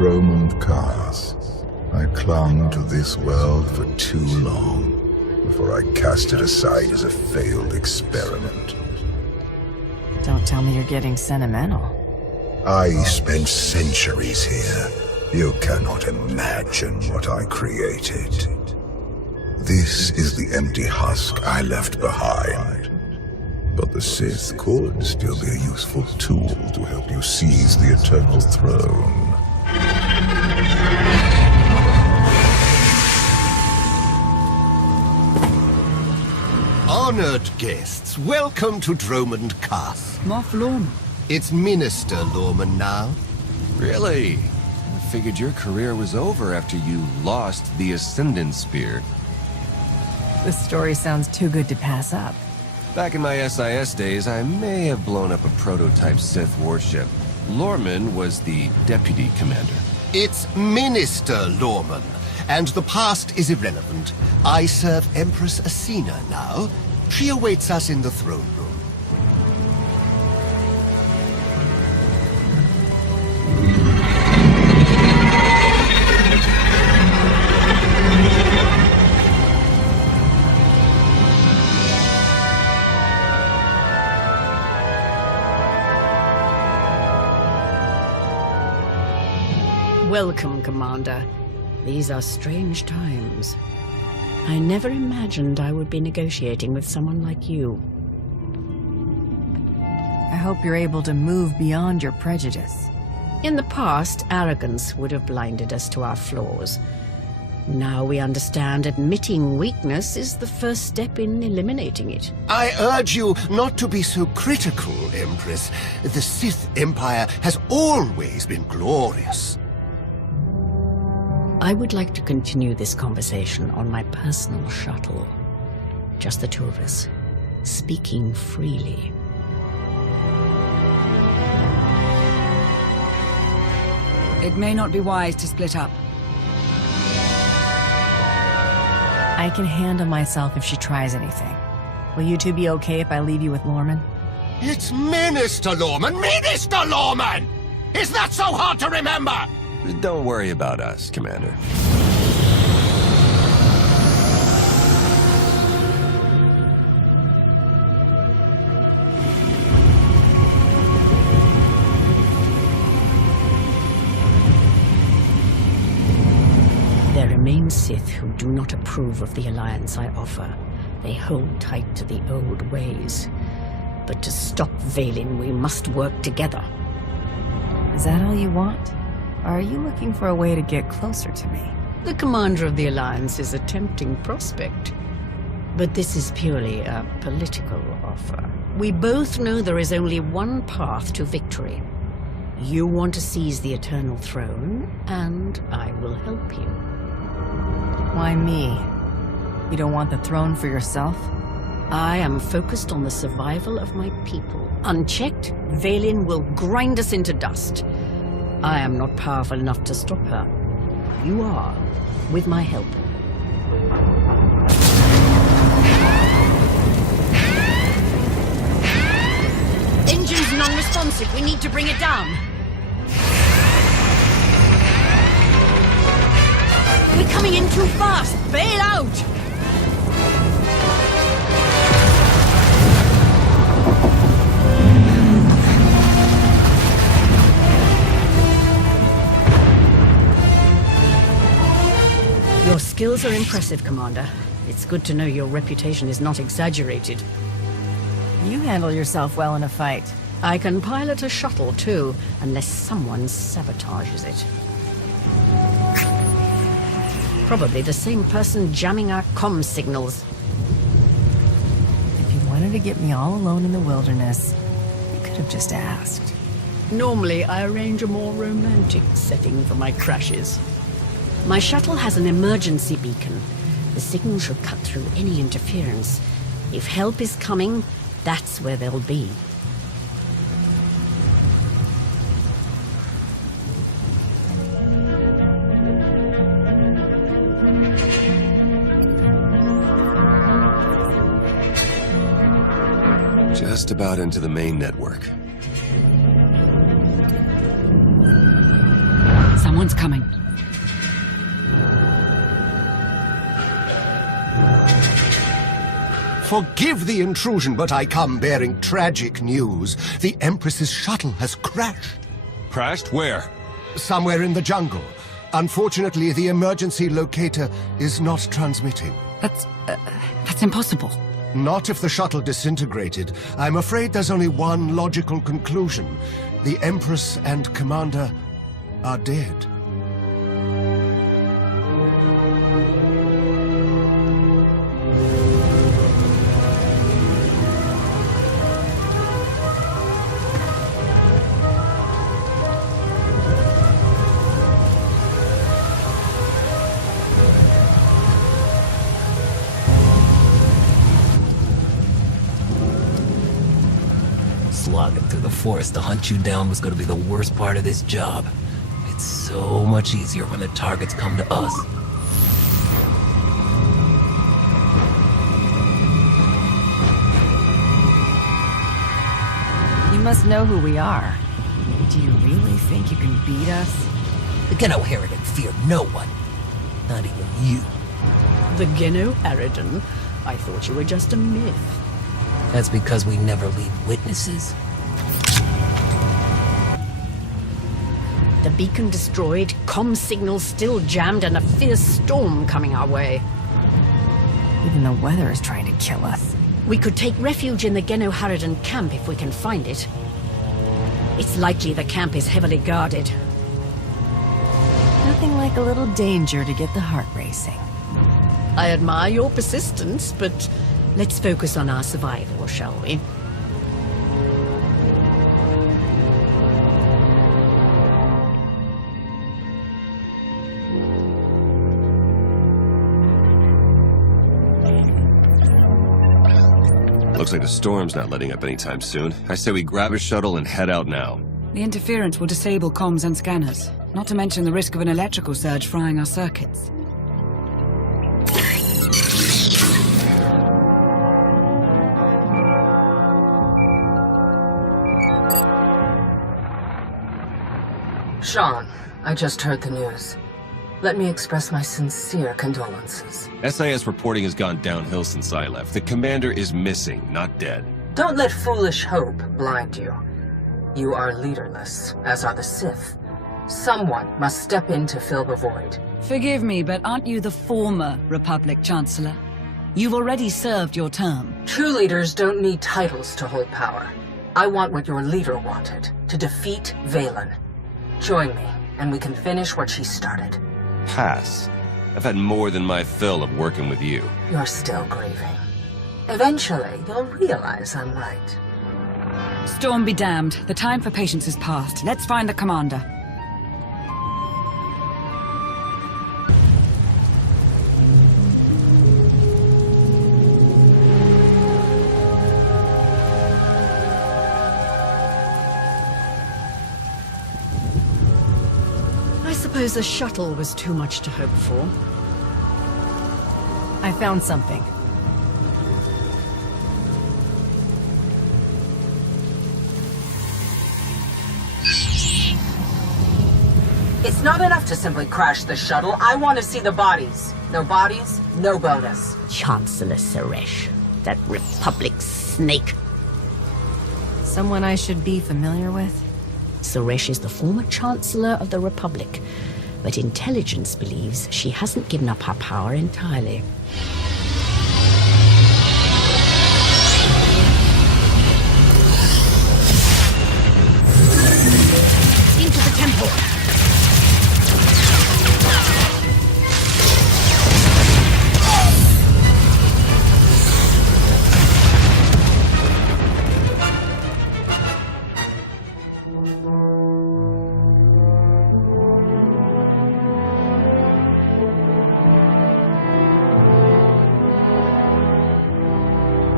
Dromund Kaas. I clung to this world for too long before I cast it aside as a failed experiment. Don't tell me you're getting sentimental. I spent centuries here. You cannot imagine what I created. This is the empty husk I left behind. But the Sith could still be a useful tool to help you seize the Eternal Throne. Honored guests, welcome to Dromund Kaas. Moff Lorman. It's Minister Lorman now. Really? I figured your career was over after you lost the Ascendant Spear. This story sounds too good to pass up. Back in my SIS days, I may have blown up a prototype Sith warship. Lorman was the deputy commander. It's Minister Lorman, and the past is irrelevant. I serve Empress Asina now. She awaits us in the throne room. Welcome, Commander. These are strange times. I never imagined I would be negotiating with someone like you. I hope you're able to move beyond your prejudice. In the past, arrogance would have blinded us to our flaws. Now we understand admitting weakness is the first step in eliminating it. I urge you not to be so critical, Empress. The Sith Empire has always been glorious. I would like to continue this conversation on my personal shuttle. Just the two of us, speaking freely. It may not be wise to split up. I can handle myself if she tries anything. Will you two be okay if I leave you with Lorman? It's Minister Lorman! Minister Lorman! Is that so hard to remember? Don't worry about us, Commander. There remain Sith who do not approve of the alliance I offer. They hold tight to the old ways. But to stop Vaylin, we must work together. Is that all you want? Or are you looking for a way to get closer to me? The commander of the alliance is a tempting prospect. But this is purely a political offer. We both know there is only one path to victory. You want to seize the Eternal Throne, and I will help you. Why me? You don't want the throne for yourself? I am focused on the survival of my people. Unchecked, Vaylin will grind us into dust. I am not powerful enough to stop her. You are, with my help. Engine's non-responsive. We need to bring it down. We're coming in too fast. Bail out! Your skills are impressive, Commander. It's good to know your reputation is not exaggerated. You handle yourself well in a fight. I can pilot a shuttle, too, unless someone sabotages it. Probably the same person jamming our comm signals. If you wanted to get me all alone in the wilderness, you could have just asked. Normally, I arrange a more romantic setting for my crashes. My shuttle has an emergency beacon. The signal should cut through any interference. If help is coming, that's where they'll be. Just about into the main network. Someone's coming. Forgive the intrusion, but I come bearing tragic news. The Empress's shuttle has crashed. Crashed? Where? Somewhere in the jungle. Unfortunately, the emergency locator is not transmitting. That's impossible. Not if the shuttle disintegrated. I'm afraid there's only one logical conclusion. The Empress and Commander are dead. Slogging through the forest to hunt you down was going to be the worst part of this job. It's so much easier when the targets come to us. You must know who we are. Do you really think you can beat us? The Geno Harridan feared no one. Not even you. The Geno Harridan? I thought you were just a myth. That's because we never leave witnesses. The beacon destroyed, comm signals still jammed, and a fierce storm coming our way. Even the weather is trying to kill us. We could take refuge in the Geno Harridan camp if we can find it. It's likely the camp is heavily guarded. Nothing like a little danger to get the heart racing. I admire your persistence, but let's focus on our survival, shall we? Looks like the storm's not letting up anytime soon. I say we grab a shuttle and head out now. The interference will disable comms and scanners, not to mention the risk of an electrical surge frying our circuits. Sean, I just heard the news. Let me express my sincere condolences. SIS reporting has gone downhill since I left. The commander is missing, not dead. Don't let foolish hope blind you. You are leaderless, as are the Sith. Someone must step in to fill the void. Forgive me, but aren't you the former Republic Chancellor? You've already served your term. True leaders don't need titles to hold power. I want what your leader wanted, to defeat Valen. Join me, and we can finish what she started. Pass. I've had more than my fill of working with you. You're still grieving. Eventually, you'll realize I'm right. Storm be damned. The time for patience is past. Let's find the commander. I suppose a shuttle was too much to hope for. I found something. It's not enough to simply crash the shuttle. I want to see the bodies. No bodies, no bonus. Chancellor Suresh, that Republic snake. Someone I should be familiar with? Suresh is the former Chancellor of the Republic, but intelligence believes she hasn't given up her power entirely. Into the temple!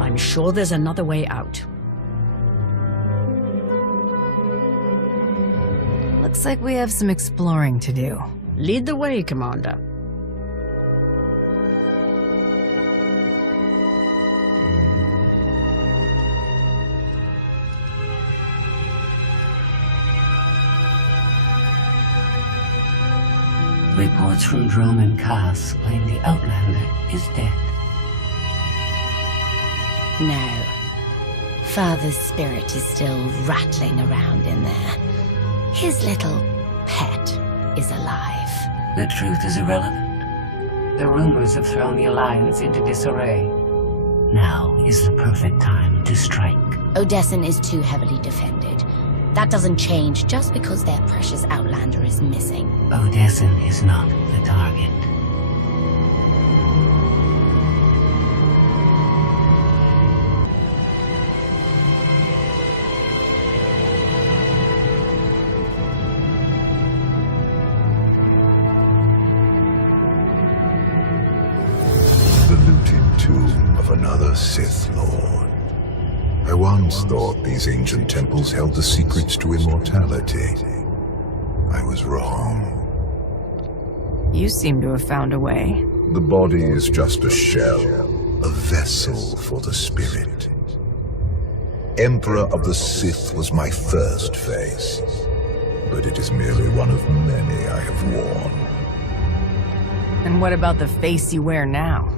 I'm sure there's another way out. Looks like we have some exploring to do. Lead the way, Commander. Reports from Drome and Cass claim the Outlander is dead. No. Father's spirit is still rattling around in there. His little pet is alive. The truth is irrelevant. The rumors have thrown the Alliance into disarray. Now is the perfect time to strike. Odesson is too heavily defended. That doesn't change just because their precious Outlander is missing. Odesson is not the target. The looted tomb of another Sith Lord. I once thought these ancient temples held the secrets to immortality. I was wrong. You seem to have found a way. The body is just a shell, a vessel for the spirit. Emperor of the Sith was my first face, but it is merely one of many I have worn. And what about the face you wear now?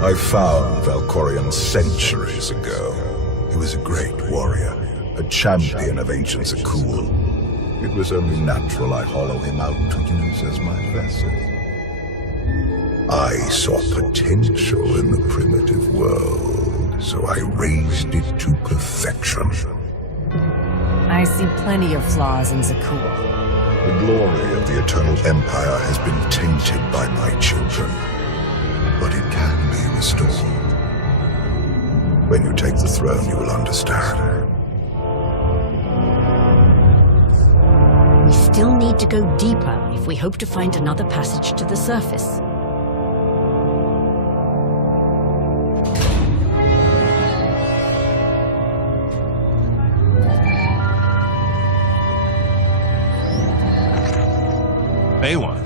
I found Valkorion centuries ago. He was a great warrior, a champion of ancient Zakul. It was only natural I hollow him out to use as my vessel. I saw potential in the primitive world, so I raised it to perfection. I see plenty of flaws in Zakul. The glory of the Eternal Empire has been tainted by my children, but it can be restored. When you take the throne, you will understand. We still need to go deeper if we hope to find another passage to the surface. Baywan,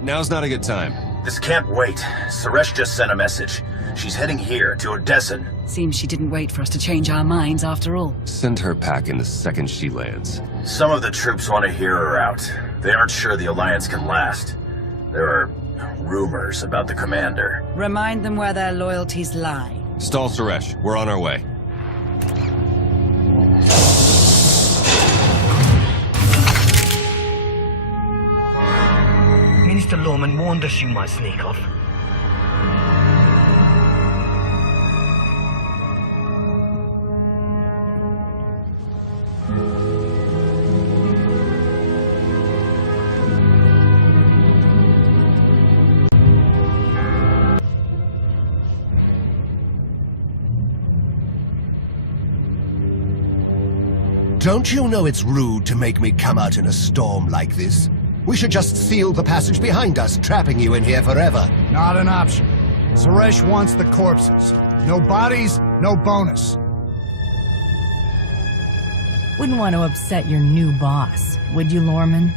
now's not a good time. This can't wait. Suresh just sent a message. She's heading here, to Odesson. Seems she didn't wait for us to change our minds after all. Send her packing the second she lands. Some of the troops want to hear her out. They aren't sure the Alliance can last. There are rumors about the commander. Remind them where their loyalties lie. Stall Suresh, we're on our way. Minister Lorman warned us you might sneak off. Don't you know it's rude to make me come out in a storm like this? We should just seal the passage behind us, trapping you in here forever. Not an option. Suresh wants the corpses. No bodies, no bonus. Wouldn't want to upset your new boss, would you, Lorman?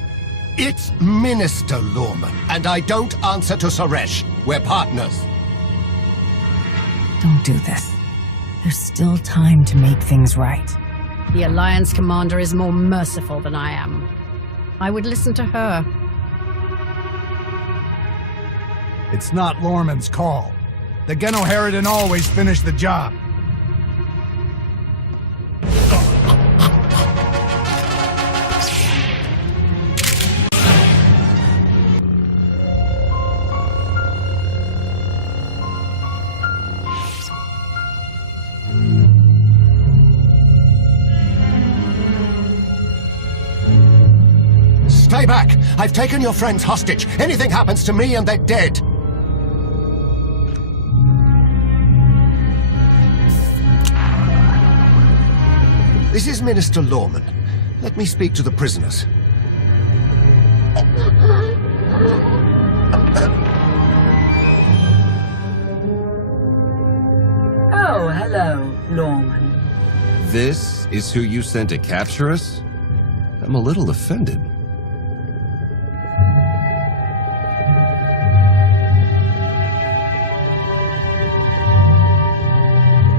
It's Minister Lorman, and I don't answer to Suresh. We're partners. Don't do this. There's still time to make things right. The Alliance commander is more merciful than I am. I would listen to her. It's not Lorman's call. The Genoheridan always finish the job. Stay back! I've taken your friends hostage. Anything happens to me and they're dead. This is Minister Lorman. Let me speak to the prisoners. Oh, hello, Lorman. This is who you sent to capture us? I'm a little offended.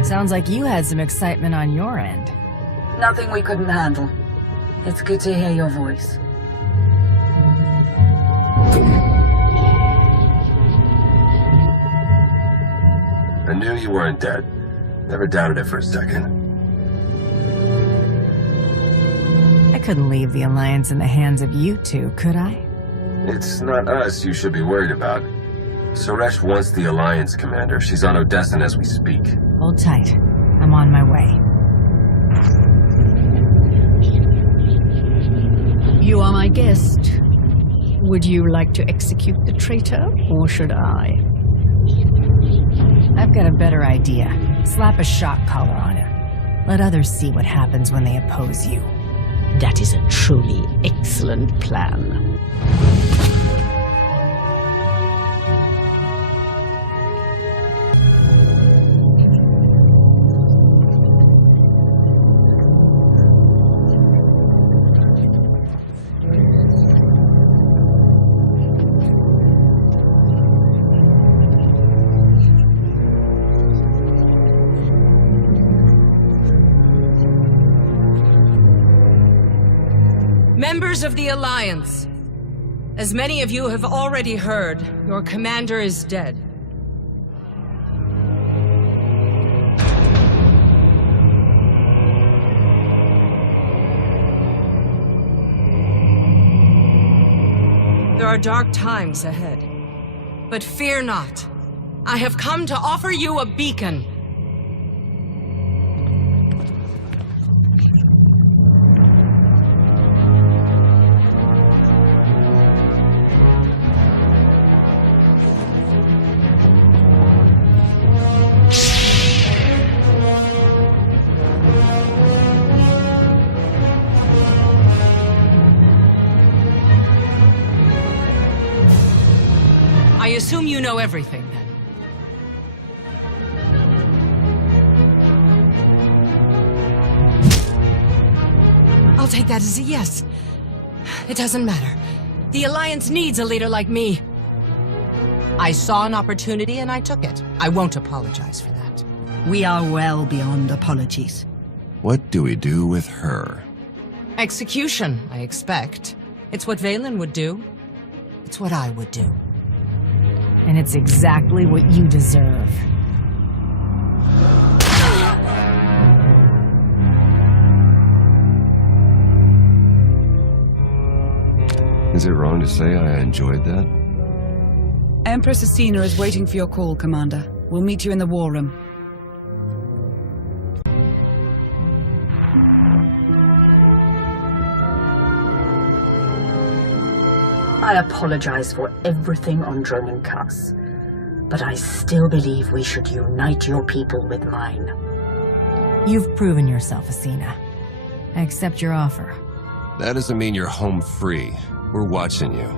Sounds like you had some excitement on your end. Nothing we couldn't handle. It's good to hear your voice. I knew you weren't dead. Never doubted it for a second. I couldn't leave the Alliance in the hands of you two, could I? It's not us you should be worried about. Suresh wants the Alliance commander. She's on Odessan as we speak. Hold tight. I'm on my way. You are my guest. Would you like to execute the traitor, or should I? I've got a better idea. Slap a shock collar on him. Let others see what happens when they oppose you. That is a truly excellent plan. Members of the Alliance, as many of you have already heard, your commander is dead. There are dark times ahead, but fear not. I have come to offer you a beacon. I assume you know everything, then. I'll take that as a yes. It doesn't matter. The Alliance needs a leader like me. I saw an opportunity and I took it. I won't apologize for that. We are well beyond apologies. What do we do with her? Execution, I expect. It's what Valen would do. It's what I would do. And it's exactly what you deserve. Is it wrong to say I enjoyed that? Empress Asina is waiting for your call, Commander. We'll meet you in the war room. I apologize for everything on Droman Cuss, but I still believe we should unite your people with mine. You've proven yourself, Asina. I accept your offer. That doesn't mean you're home free. We're watching you.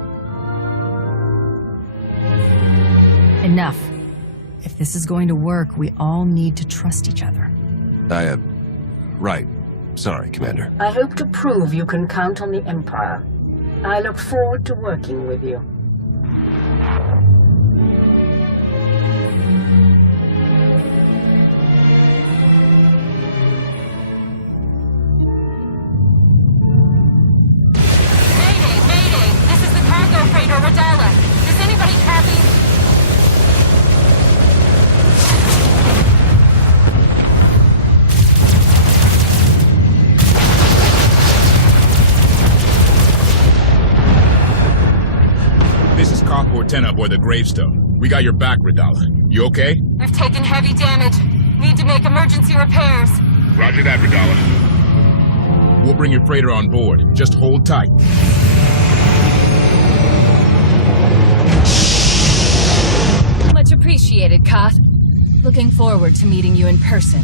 Enough. If this is going to work, we all need to trust each other. Right. Sorry, Commander. I hope to prove you can count on the Empire. I look forward to working with you. Mayday! This is the cargo freighter Radala. Does anybody copy? This is Carport 10 aboard the Gravestone. We got your back, Radala. You okay? We've taken heavy damage. Need to make emergency repairs. Roger that, Radala. We'll bring your freighter on board. Just hold tight. Much appreciated, Koth. Looking forward to meeting you in person.